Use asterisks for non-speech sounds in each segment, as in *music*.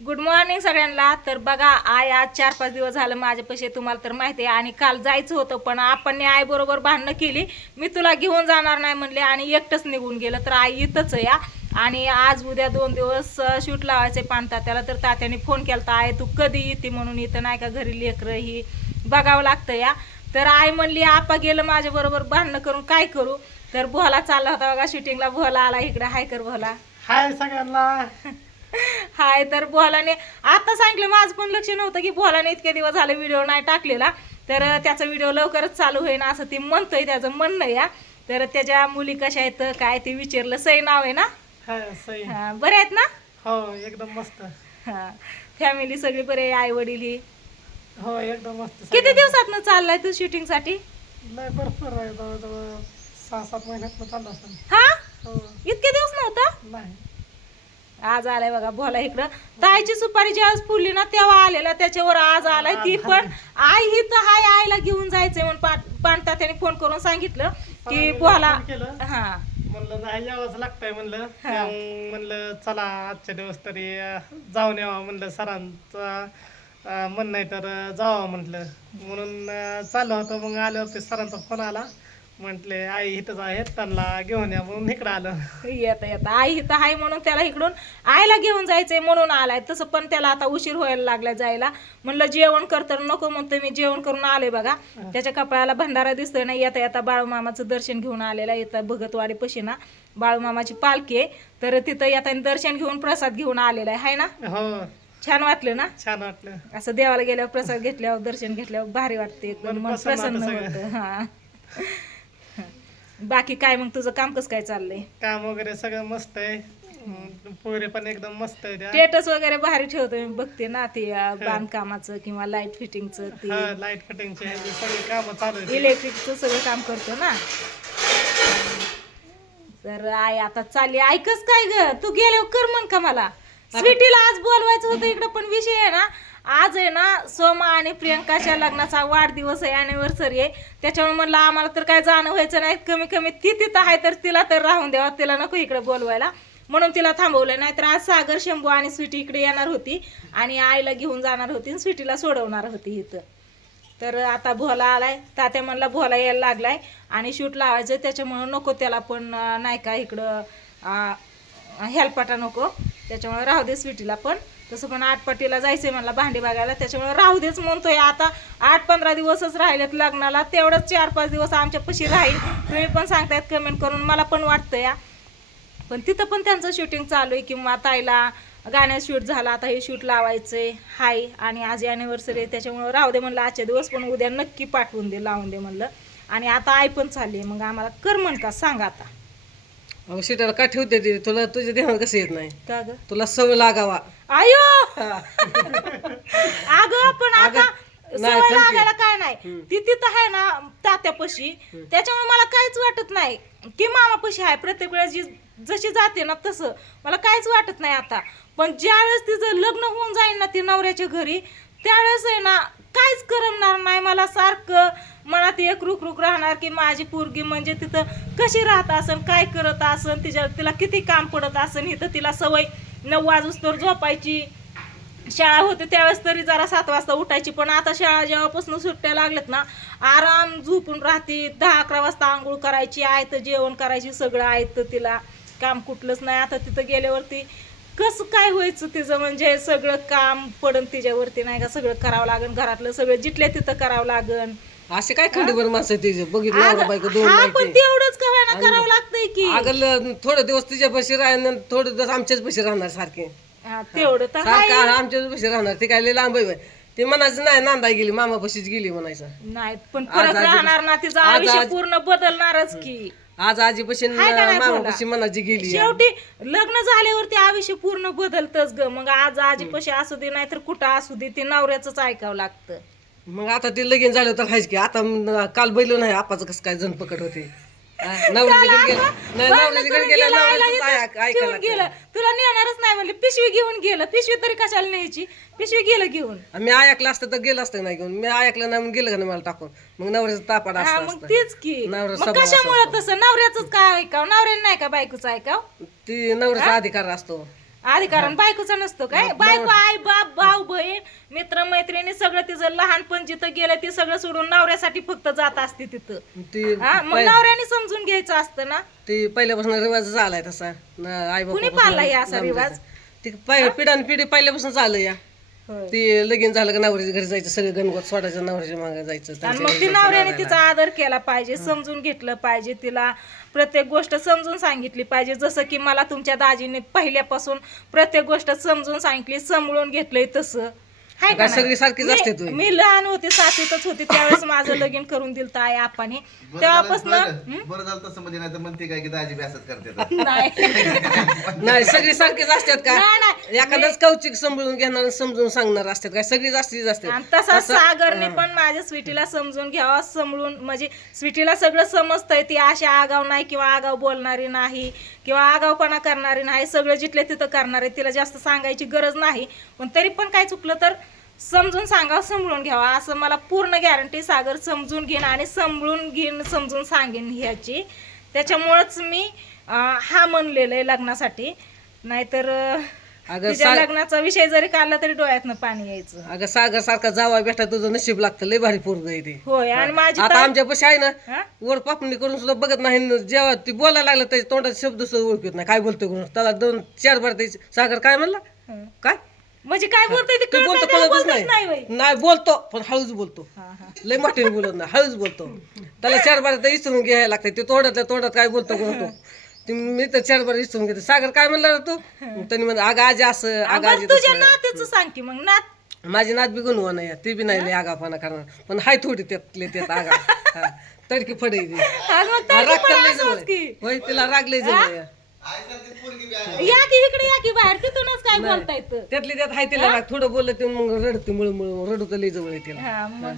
Good morning सगळ्यांना. तर बघा आय आज चार पाच दिवस झालं माझ्यापाशी तुम्हाला तर माहिती आहे आणि काल जायचं होतं पण आपण आई बरोबर भांडणं केली. मी तुला घेऊन जाणार नाही म्हणले आणि एकटंच निघून गेलं. तर आई इथंच आहे या आणि आज उद्या दोन दिवस शूट लावायचे पाणता त्याला तर तात्याने फोन केला आहे तू कधी येते म्हणून? इथं नाही का घरी लेकरं ही बघावं लागतं या. तर आई म्हणली आपा गेलं माझ्या बरोबर भांडणं करून काय करू? तर भोला चालला होता बघा शूटिंगला भोला आला इकडे. हाय कर भोला. हाय सगळ्यांना. *laughs* हाय तर भोलाने आता सांगितलं माझं पण लक्ष नव्हतं की भोलाने इतके दिवस झाले व्हिडिओ नाही टाकलेला. तर त्याचा व्हिडिओ लवकरच चालू होईना असं ती म्हणतोय त्याचं म्हणणं या तर त्याच्या मुली कशा आहेत काय ते विचारलं सई नाव आहे ना? हा, बरे आहेत ना? हो एकदम मस्त. फॅमिली सगळी बरे आई वडील ही हो एकदम मस्त किती दिवसात चाललाय तू शूटिंगसाठी? भरपूर आहे जवळजवळ सहा सात महिन्यात चाललं हा? हो. इतके दिवस नव्हता? नाही. आज आलाय बघा बोला इकडं. ताईची सुपारी ज्यावेळेस फुलली ना तेव्हा आलेला त्याच्यावर आज आलाय ती पण आई ही तर हाय आईला घेऊन जायचंय म्हणून पाणता त्याने फोन करून सांगितलं की बोला हा. म्हणलं नाही यावंच लागतंय म्हणलं. म्हणलं चला आजच्या दिवस तरी जाऊन यावं म्हणलं सरांचा म्हणणं आहे तर जावं म्हटलं म्हणून चाललं होतं. मग आल्यावरती सरांचा फोन आला. म्हटले आई इथंच आहेत त्यांना घेऊन या म्हणून इकडं आलं. येता येता. आई इथं हाय म्हणून त्याला इकडून आईला घेऊन जायचंय म्हणून आलाय. तसं पण त्याला आता उशीर व्हायला लागला जायला. म्हणलं जेवण कर तर नको म्हणतोय मी जेवण करून आलोय बघा. त्याच्या कपाळाला भंडारा दिसतोय ना येता येता बाळूमामाचं दर्शन घेऊन आलेला येतं भगतवाडी पशी ना बाळूमामाची पालखी आहे. तर तिथं येताना दर्शन घेऊन प्रसाद घेऊन आलेला आहे. हाय ना? हो. छान वाटलं ना? छान वाटलं. असं देवाला गेल्यावर प्रसाद घेतल्यावर दर्शन घेतल्यावर भारी वाटते. मन प्रसन्न होतं. हा. बाकी काय मग तुझं काम कसं काय चाललंय? काम वगैरे सगळं मस्त आहे. पोरे पण एकदम मस्त आहे त्या स्टेटस वगैरे भारी ठेवतो मी बघते ना ते अं, बांधकामाचं किंवा लाइट फिटिंगचं ते. लाइट फिटिंगचे हे सगळे काम चालू आहेत. इलेक्ट्रिकचं सगळं काम करतो ना. तर आई आता चालली. ऐकच काय ग? तू गेल्यावर कर म्हण का मला? स्वीटीला आज बोलवायचं होतं इकडं पण विषय आहे ना. आज आहे ना सोमा आणि प्रियंकाच्या लग्नाचा वाढदिवस आहे अॅनिव्हर्सरी आहे. त्याच्यामुळे म्हणलं आम्हाला तर काय जाणं व्हायचं नाही. कमी कमी ती तिथं आहे तर तिला तर राहून द्यावा तिला नको इकडे बोलवायला. म्हणून तिला थांबवलं नाही तर आज सागर शंभू आणि स्वीटी इकडे येणार होती आणि आईला घेऊन जाणार होती आणि स्वीटीला सोडवणार होती इथं. तर आता भोला आलाय. तात्या म्हणला भोला यायला लागलाय आणि शूट लावायचं त्याच्यामुळं नको त्याला पण नाही का इकडं हेल्पाटा नको. त्याच्यामुळे राहू दे स्वीटीला पण. तसं पण आठपट्टीला जायचंय मला भांडी बघायला त्याच्यामुळे राहू देच म्हणतोय. आता आठ पंधरा दिवसच राहिलेत लग्नाला. तेवढंच चार पाच दिवस आमच्या पशी राहील. तुम्ही पण सांगतायत कमेंट करून. मला पण वाटतं या पण तिथं पण त्यांचं शूटिंग चालू आहे किंवा ताईला गाण्यात शूट झालं. आता हे शूट लावायचंय. हाय. आणि आज अॅनिव्हर्सरी आहे. त्याच्यामुळं राहू दे म्हणलं. आजच्या दिवस पण उद्या नक्की पाठवून दे लावून दे म्हणलं. आणि आता आई पण चालली आहे. मग आम्हाला कर म्हण का? सांग आता. अहो शिटाला का ठेवते ती? तुला तुझ्या ध्यानात कसं येत नाही? का ग? तुला सवय लागावा. आयो! *laughs* अगं पण आता नाही, सवय थांब की. लागायला काय नाही? ती तिथं आहे ना तात्यापाशी. त्याच्यामुळे मला काहीच वाटत नाही की मामापाशी आहे. प्रत्येक वेळेस जी जशी जाते ना तसं. मला काहीच वाटत नाही आता. पण ज्यावेळेस तिचं लग्न होऊन जाईल ना ती नवऱ्याच्या घरी त्यावेळेस आहे ना काहीच करमणार नाही मला सारखं. मनात एक रुक रुक राहणार की माझी पोरगी म्हणजे तिथं कशी राहत असन काय करत असन तिच्या तिला किती काम पडत असन इथं तिला सवय नऊ वाजूस तर झोपायची. शाळा होते त्यावेळेस तरी जरा सात वाजता उठायची पण आता शाळा जेव्हापासून सुट्ट्या लागल्यात ना आराम झोपून राहते. दहा अकरा वाजता आंघोळ करायची आयतं जेवण करायची सगळं आयतं तिला. काम कुठलंच नाही. आता तिथं गेल्यावरती कसं काय व्हायचं तिचं? म्हणजे सगळं काम पडन तिच्यावरती नाही का? सगळं करावं लागन घरातलं सगळं जिथल्या तिथं करावं लागन. असे काय खंडीभर माणसं तिचे? बघितलं नवरा बायको दोन हा पण बायके तेवढंच करावं लागतंय की? अगं ल- थोडे दिवस तिच्या पशी राहणार थोडे दिवस आमच्याच पशी राहणार सारखे. हा, तेवढं तर सारखं आहे आमच्याच पशी राहणार. ते काय लय लांब आहे बाई. ते म्हणायचं नाही नांदाय गेली मामा पशीच गेली म्हणायचं. नाही पण परत राहणार ना तिचं आज- आयुष्य आज- पूर्ण बदलणारच की. आज आजी पशी हाय का नाही मामा बोला? पशी म्हणायची गेली शेवटी लग्न झाल्यावरती आयुष्य पूर्ण बदलतच ग. मग आज आजी पशी असू दे नाहीतर कुठं असू दे ते नवऱ्याच ऐकावं लागतं. मग आता ते लगीन झालं तर हायच की. आता म- काल बैल नाही आपाचं कसं काय जण पकड होते. गेलं नाही गेलं ऐक- ऐकायला गेलं. तुला नेणारच नाही म्हणले. पिशवी घेऊन गेलं. पिशवी तरी कशाला न्यायची? पिशवी गेलं घेऊन. मी ऐकलं असतं तर गेलं असतं नाही घेऊन. मी ऐकलं नाही म्हणून गेलं का नाही मला टाकून? मग नवऱ्याचं तापाड हा असतं मग असतं. तेच की. नवरा मग कशामुळे तसं? नवऱ्याच काय ऐकाव? नवऱ्याने नाही का बायकोच ऐकाव? ती नवऱ्याचा अधिकार असतो. अधिकारण बायकोचा नसतो काय? बायको आई बाप भाऊ बहीण मित्र मैत्रिणी सगळं तिचं लहानपण जिथं गेलं ते सगळं सोडून नवऱ्यासाठी फक्त जात असते तिथं. ती हा मग नवऱ्याने समजून घ्यायचं असतं ना. ती पहिल्यापासून रिवाज झालाय तसा. आई कुणी पाळला हे असा रिवाज? ती पिढ्यान पिढी पहिल्यापासून चालू या. ती लगीन झालं का नवऱ्याच्या घरी जायचं सगळं गणगोत सोडायचं नवऱ्याच्या मागे जायचं आणि त्यांच्या मग ती नवऱ्याने तिचा आदर केला पाहिजे समजून घेतलं पाहिजे तिला. प्रत्येक गोष्ट समजून सांगितली पाहिजे. जसं की मला तुमच्या दाजीने पहिल्यापासून प्रत्येक गोष्ट समजून सांगितली समजून घेतलंय तसं. हाय का? सगळी सारखीच असते मी- तू मी लहान होते सातवीतच होते त्यावेळेस माझं लगीन करून दिलं आई आपाने. तेव्हापासून बरं झालं. तसं म्हणजे नाही तर म्हणते काय की दाजी करते तर. नाही. *laughs* नाही सगळी सारखीच असतात का? नाही, नाही. एखादंच कौचिक समजून घेणार आणि समजून सांगणार असतात काय? सगळी जास्तीच आणि असतात तसा सागरने पण माझ्या स्वीटीला समजून घ्यावा समजून म्हणजे स्वीटीला सगळं समजतंय ती अशी आगाव नाही किंवा आगाव बोलणारी नाही किंवा आगावपणा करणारी नाही सगळं जिथले तिथं करणार आहे तिला जास्त सांगायची गरज नाही. पण तरी पण काय चुकलं तर समजून सांगावं समजून घ्यावा. असं मला पूर्ण गॅरंटी सागर समजून घेईन आणि समजून घेईन समजून सांगेन ह्याची. त्याच्यामुळंच मी हा म्हणलेलं आहे लग्नासाठी. नाहीतर अगं तिच्या सा- लग्नाचा विषय जरी काढला तरी डोळ्यातनं पाणी यायचं. अगं सागर सारखा जावा बेटा तुझं नशीब लागतं लय भारी पोरग आहे ते. होय आणि माझी आता आमच्या पशी आहे ना हा? वर पापणी करून सुद्धा बघत नाही न जेव्हा ती बोलायला लागलं त्याच्या तोंडात शब्द सुद्धा ओळखत नाही. काय बोलतोय कोण? त्याला दोन चार बार त्याची सागर काय म्हणला? हं. काय? म्हणजे काय बोलतोय ते तू कळत बोलतो नाही, त्याला कळतच बोलतच नाही. नाही होय. नाही बोलतो पण हळूच बोलतो. हा, हा. लय मोठ्याने बोलत नाही हळूच बोलतो. त्याला चार बार तर इचरून घ्यायला लागते ते तोंडातल्या तोंडात काय बोलतो कोणतो ते? मी तर चार बार इचरून घेते. सागर काय म्हणला रे तू? त्यांनी म्हणलं अगं आजी असं अगं बरं, आजी तुझ्या तसं नात्याचं सांग की मग नात. माझी नात बी गुणवा नाही ती बी नाही लय आगापाना करणार. पण हाय थोडी त्यातले त्यात आगा हा. तडकी फडे मग हा, राग पण असंच की. तिला रागलंय जवळ या. आईसारखीच पोरगी बी आहे. या की इकडे या की बाहेर तिथूनच काय बोलता येतं त्यातली त्यात हाय तिला राग थोडं बोललं ते मग रडते मुळ मुळ रडू तर लय जवळ आहे तिला. हा, मग?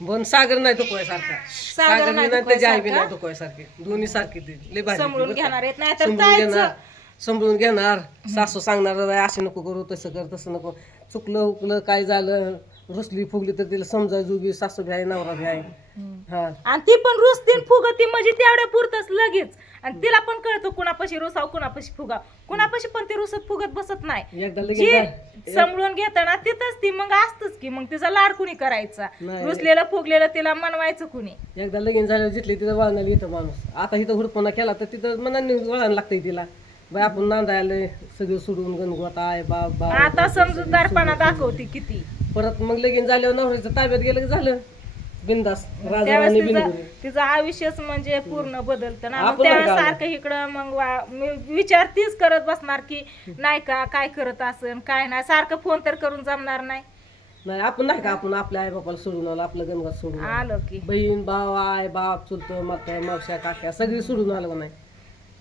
पण सागर नाही तो सारखा सागर नाही नाही त्याची आई बी. नाही तो सारखी दोन्ही सारखी ती लय भारी ती समजून बरं का. घेणार आहेत नाही तर समजून घेणार समजून घेणार. सासू सांगणार बाई असे नको करू तसं कर तसं नको. चुकलं हुकलं काय झालं रुसली फुगली तर तिला समजायचं उभी सासू बी आहे नवरा बी आहे. हा. आणि ती पण रुसतीन फुगती म्हणजे तेवढ्या पुरतच लगेच. आणि तिला पण कळतं कुणापाशी रुसाव कुणापाशी फुगा कुणापाशी पण ती रुसत फुगत बसत नाही. एकदा लगेच जी जा- समजून घेत ना तिथंच ती मग असतच की मग तिचा लाड कुणी करायचा? नाही. रुसलेलं फुगलेलं तिला मनवायचं कुणी? एकदा लगीन झालं जिथले तिथं वळणाला येतं माणूस. आता इथं हुडपणा केला तर तिथं मनाने वळण लागतंय तिला. बाई आपण नांदायला सगळं सोडून गणगोत आहे बाप बाप आता समजूतदारपणा दाखवते किती. परत मग लगीन झाल्यावर नवऱ्याचं ताब्यात गेलं की झालं? बिंदास राजा त्यावेळेस राणी तिचं बिनगुरी तिचं आयुष्यच म्हणजे पूर्ण बदलतं ना. मग आपण त्यावेळेस नाही का? सारखं इकडं मग वा- मी विचार तीच करत बसणार की नाही का काय करत असन काय नाही सारखं फोन तर करून जमणार नाही. नाही आपण नाही का आपण आपल्या आई बापाला सोडून आलो आपलं गणगात सोडून आलो. आलं की. बहीण भाव आय बाप चुलतो माता मावश्या काक्या सगळी सोडून आलो का नाही?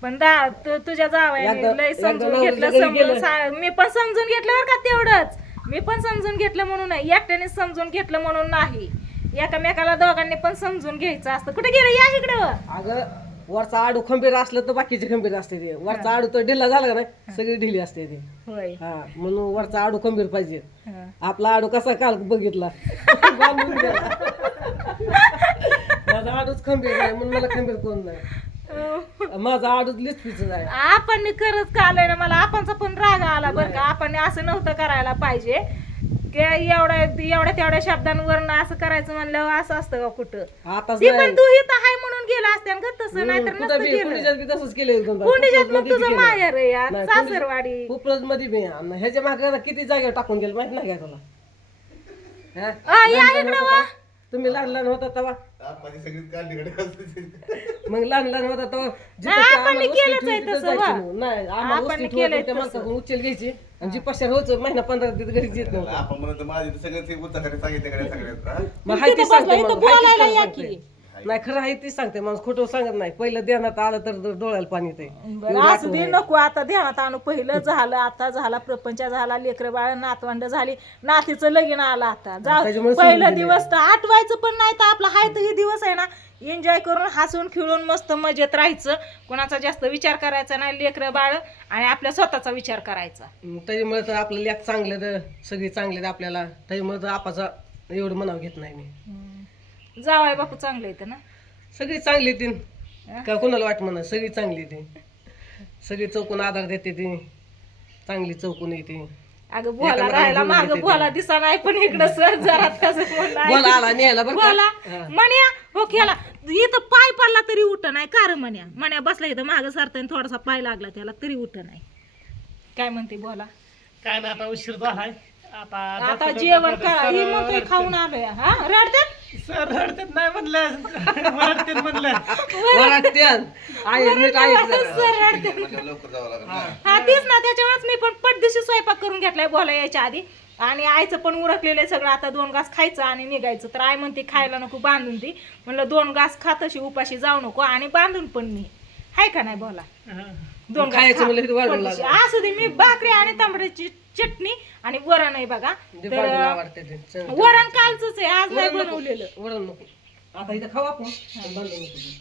पण दा तू तुझ्या जावयाने एकदा- लय एकदा समजून घेतलं घरी समजून गेलं. सा- मी पण समजून घेतलं बरं का तेवढंच. मी पण समजून घेतलं म्हणून नाही एकट्याने समजून घेतलं म्हणून नाही. एकामेकाला दोघांनी पण समजून घ्यायचं असतं. कुठे गेलं या इकडं? अगं वरचा आडू खंबीर असलं तर बाकीचे खंबीर असते ते. वरचा आडू तर ढिला झाला का नाही? सगळी ढिली असते ते. होय. हा म्हणून वरचा आडू खंबीर पाहिजे. हं. आपला आडू कसा काल बघितला? *laughs* बांधून गेला माझा आडूच खंबीर आहे म्हणून मला खंबीर कोण नाही? अं, माझा आडूच लिचपीच आहे आपण खरंच कालय ना मला आपणचा पण राग आला बरं का. आपण असं नव्हतं करायला पाहिजे. एवढ्या एवढ्या तेवढ्या शब्दांवर असं करायचं म्हणल्यावर असं असतं का कुठं? आताच ती नाही. पण तू इथं हाय म्हणून गेला असत्यान का तसं नाहीतर कुठं नसतं बी गेलं. कुंडीच्यात बी तसंच कुंडीच्यात मग तुझं माहेर आहे यार नाही, सासरवाडी. उपलजमध्ये बी आणि ह्याच्या मागे किती जागेवर टाकून गेलं माहीत नाही का तुला? हा? आ, या इकडं वा. तुम्ही लहान लहान होता तेव्हा मग लहान लहान होता तेव्हा जिथं नाही, त्या आपण आम्हाला केलंच वस्ती आहे ठेवली तिथं तसं जायचं वा. नाही. नाही आम्हाला आपण वस्ती केलंय ठेवली त्या तसं. माणसाकडून उचल घ्यायची आणि जी पशार होतं महिना पंधरा दिवस घरी येत नव्हतं आपण म्हणतो माझी सगळं ते सांगितले कडे सगळ्यात हा? मग हाय सांगते बसला, माणूस, इथं हाय तीच बोलायला खरं या सांगते. की. नाही खरं आहे तीच सांगते माणूस खोटं सांगत नाही. पहिलं ध्यानात आलं तर डोळ्याला पाणी बरं असू दे नको आता ध्यानात आणू. पहिलं झालं आता झाला प्रपंच झाला लेकर बाळ नातवंड झाली. नातीचं लगीन आलं आता. जाऊ त्याच्यामुळे सोडून पहिलं दिले. दिवस तर आठवायचं पण नाही तर आपला हाय तर हे दिवस आहे ना. एन्जॉय करून हसून खेळून मस्त मजेत राहायचं. कोणाचा जास्त विचार करायचा नाही लेकर बाळ आणि आपल्या स्वतःचा विचार करायचा. मग त्याच्यामुळे तर आपलं लेख चांगले तर सगळी चांगले तर आपल्याला. त्याच्यामुळे तर आपाचा एवढं मनाव घेत नाही मी. जावाय बापू चांगलं येतं ना? सगळी चांगली ती. का कोणाला वाट म्हणा सगळी चांगली ती. सगळी चौकून आधार देते ती. चांगली चौकून येते. अगं बोला एका राहायला माग बोला दिसा नाही पण इकडं सर जरा कसं बोलला बोला आला न्यायला बरं का? बोला. हा. म्हण्या हो खेळा इथं पाय पडला तरी उठ नाही कार म्हण्या? म्हण्या बसला इथं माग सरता थोडासा पाय लागला त्याला तरी उठ नाही. काय म्हणते बोला. काय ना आता उशीर झालाय. आता जेवण करा ही रडतात. खाऊन आलोय. हा? रडतात? सर रडतात नाही म्हणलं. रडतात म्हणलं. वराट्यान. आहे नीट ऐक जरा. सर रडतात लवकर जावं लागेल. ना हा तेच ना त्याच्यामुळेच मी पण पटदिशी स्वयंपाक करून घेतलाय बोला यायच्या आधी. आणि आईचं पण उरकलेलं आहे सगळं. आता दोन घास खायचं आणि निघायचं. तर आई म्हणते खायला नको बांधून ती म्हणलं दोन घास खात अशी उपाशी जाऊ नको. आणि बांधून पण मी. हाय का नाही बोला? दोन घास खायचं खा. म्हणलं की. लागलं. असू दे मी भाकरी आणि तांबड्याची चटणी आणि वरण आहे बघा तर बाजूला आवडते ते. चल. वरण कालच आहे आज नाही वरण नको. बनवलेलं वरण नको आता इथं खाऊ आपण बांधू नको ते.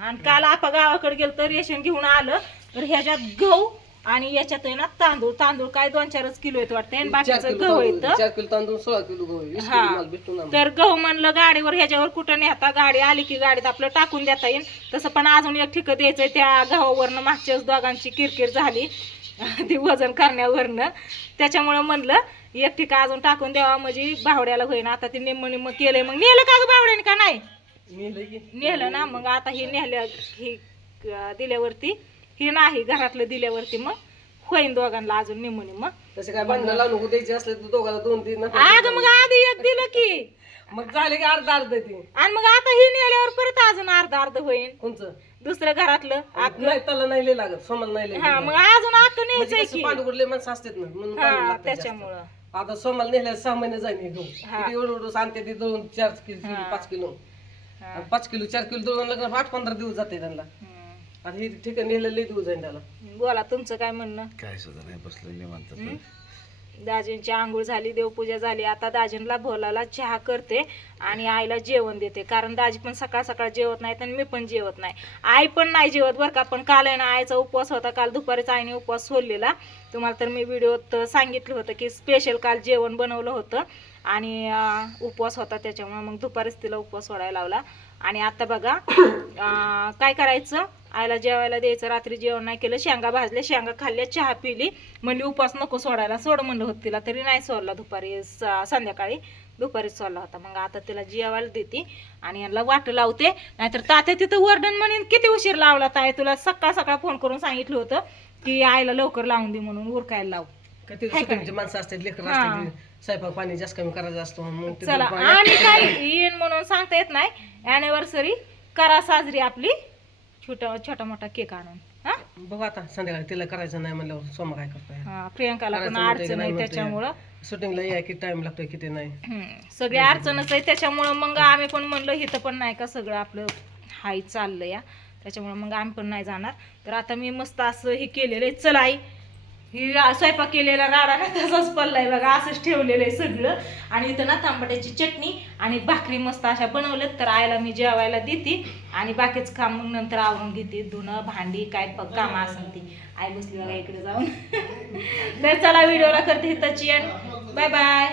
आणि काल आपण गावाकडे गेलो तर रेशन घेऊन आलं तर ह्याच्यात गहू आणि याच्यात आहे ना तांदूळ तांदूळ काय दोन चारच किलो येत वाटतं. आणि बाकीचं किलो गहू येतं चार किलो तांदूळ सोळा किलो गहू वीस हा. किलो माल भेटून आम्हाला. तर गहू म्हणलं गाडीवर ह्याच्यावर कुठं नेता? गाडी आली की गाडीत आपलं टाकून देता येईल. तसं पण अजून एक ठिकाण द्यायचंय त्या गव्हावरनं मागच्याच दोघांची किरकिर झाली. *laughs* ती वजन करण्यावरनं. त्याच्यामुळं म्हणलं एक ठिकाण अजून टाकून द्यावा म्हणजे भावड्याला होईना. आता ते निम्म निम्म केलंय. मग नेलं का ग भावड्याने का नाही? नेलं की? नेलं ना. मग आता ही नेल्या ही अं, दिल्यावरती ही नाही घरातलं दिल्यावरती मग होईन दोघांना अजून निम्म निम्म तसे काय भांडणं लावून नको द्यायचे असले तर दोघाला दोन तीन नका. अगं मग आधी एक दिलं की मग झाले की अर्धा अर्धा ते आणि मग आता ही नेल्यावर परत अजून अर्ध अर्ध होईन कोणचं दुसरं घरातलं आक- नाही त्याला नाही लय लागत सोमाला नाही लय हा लागत. मग अजून आक म्हणजे न्यायचंय कसं की पांडुगुडले माणसं असतात ना म्हणून हा जास्त. त्याच्यामुळं आता सोमाला नेल्या सहा महिने हे गहू हा. किती एवढं एवढं सांगते ते दोन चार किलो हा. पाच किलो हा. पाच किलो चार किलो दोन लग्न आठ पंधरा दिवस जाते त्यांना हम्म. आता हे ठिकाण नेलं लय दिवस जाईन त्याला. बोला तुमचं काय म्हणणं? काय सुद्धा नाही बसलो निवांत हम्म? दाजींची आंघोळ झाली देवपूजा झाली. आता दाजींला भोलाला चहा करते. आणि आईला जेवण देते. कारण दाजी पण सकाळ सकाळ जेवत नाहीत आणि मी पण जेवत नाही. आई पण नाही जेवत बरं का. पण काल आहे ना आईचा उपवास होता. काल दुपारीच आईने उपवास सोडलेला. तुम्हाला तर मी व्हिडिओत सांगितलं होतं की स्पेशल काल जेवण बनवलं होतं. आणि उपवास होता त्याच्यामुळे मग दुपारीच तिला उपवास सोडायला लावला. आणि आता बघा काय करायचं? आईला जेवायला द्यायचं. रात्री जेवण नाही केलं. शेंगा भाजल्या. शेंगा खाल्ल्या. चहा पिली. म्हणली उपवास नको सोडायला. सोड म्हणलं होतं तिला. तरी नाही सोडला दुपारी संध्याकाळी. दुपारीच सोडला होता. मग आता तिला जेवायला देते आणि यांना वाट लावते. नाहीतर तात्या तिथं वर्डन म्हणेन किती उशीर लावला ताय तुला सकाळ सकाळ फोन करून सांगितलं होतं की आईला लवकर लावून दे म्हणून उरकायला लाव. का ते सुट्टीचे माणसं असतात लेकर हा. असतात स्वयंपाक पाणी जास्त कमी करायचं असतो मग ते चला पाणी- आणि काय येईन म्हणून सांगता येत नाही. अॅनिव्हर्सरी करा साजरी आपली. छोटा छोटा मोठा केक आणून. बघू आता संध्याकाळी तिला करायचं नाही म्हणल्यावर सोमा काय करताय? हा, प्रियंकाला पण करायचं म्हणते की अडचण नाही आहे म्हणते. त्याच्यामुळं शूटिंगला या किती टाइम लागतोय किती नाही. हम्म, सगळी अडचणच आहे त्याच्यामुळं मग आम्ही पण म्हणलं इथं पण नाही का सगळं आपलं हाय चाललं या त्याच्यामुळं मग आम्ही पण नाही जाणार. तर आता मी मस्त असं हे केलेलं आहे चल आई ही स्वयंपाक केलेला राडा ना तसाच पडलाय बघा असंच ठेवलेलं आहे सगळं. आणि इथं ना तांबट्याची चटणी आणि भाकरी मस्त अशा बनवल्यात तर आईला मी जेवायला देते. आणि बाकीच काम मग नंतर आवरून घेते. धुणं भांडी काय प- कामं असेल ती. आई बसली बघा इकडे जाऊन. *laughs* तर चला व्हिडिओला करते हिताची बाय बाय.